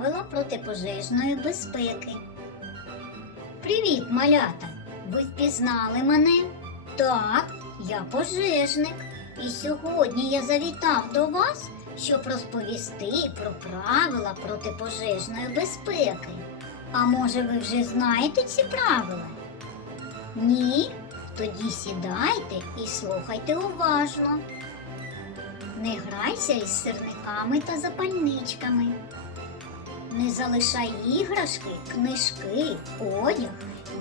правила протипожежної безпеки. Привіт, малята! Ви впізнали мене? Так, я пожежник. І сьогодні я завітав до вас, щоб розповісти про правила протипожежної безпеки. А може ви вже знаєте ці правила? Ні? Тоді сідайте і слухайте уважно. Не грайся із сирниками та запальничками. Не залишай іграшки, книжки, одяг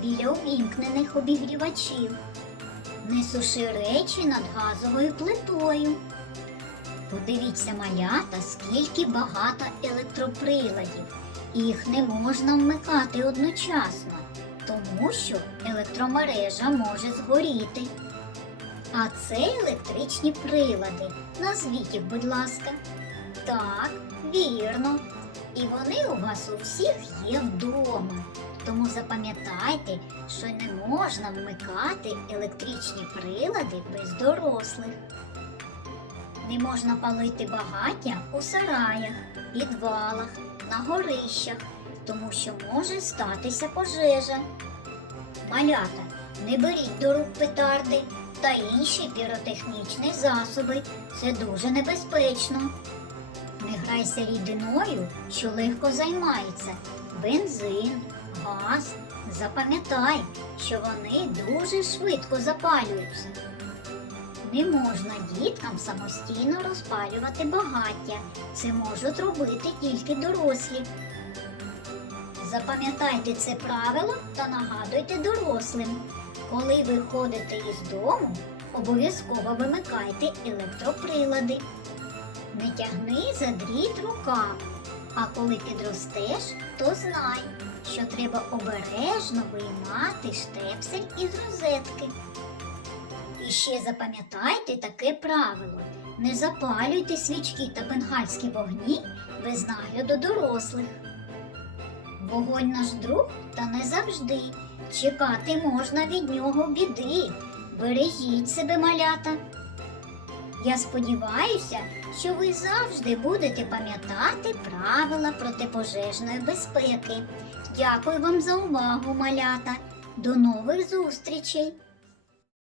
біля увімкнених обігрівачів. Не суши речі над газовою плитою. Подивіться, малята, скільки багато електроприладів. Їх не можна вмикати одночасно, тому що електромережа може згоріти. А це електричні прилади. Назвіть їх, будь ласка. Так, вірно. І вони у вас у всіх є вдома. Тому запам'ятайте, що не можна вмикати електричні прилади без дорослих. Не можна палити багаття у сараях, підвалах, на горищах, тому що може статися пожежа. Малята, не беріть до рук петарди та інші піротехнічні засоби. Це дуже небезпечно. Не грайся рідиною, що легко займається. Бензин, газ. Запам'ятай, що вони дуже швидко запалюються. Не можна діткам самостійно розпалювати багаття. Це можуть робити тільки дорослі. Запам'ятайте це правило та нагадуйте дорослим. Коли ви ходите із дому, обов'язково вимикайте електроприлади. Не тягни за дріт руками, а коли підростеш, то знай, що треба обережно виймати штепсель із розетки. І ще запам'ятайте таке правило: не запалюйте свічки та бенгальські вогні без нагляду дорослих. Вогонь наш друг, та не завжди. Чекати можна від нього біди. Бережіть себе, малята. Я сподіваюся, що ви завжди будете пам'ятати правила протипожежної безпеки. Дякую вам за увагу, малята. До нових зустрічей!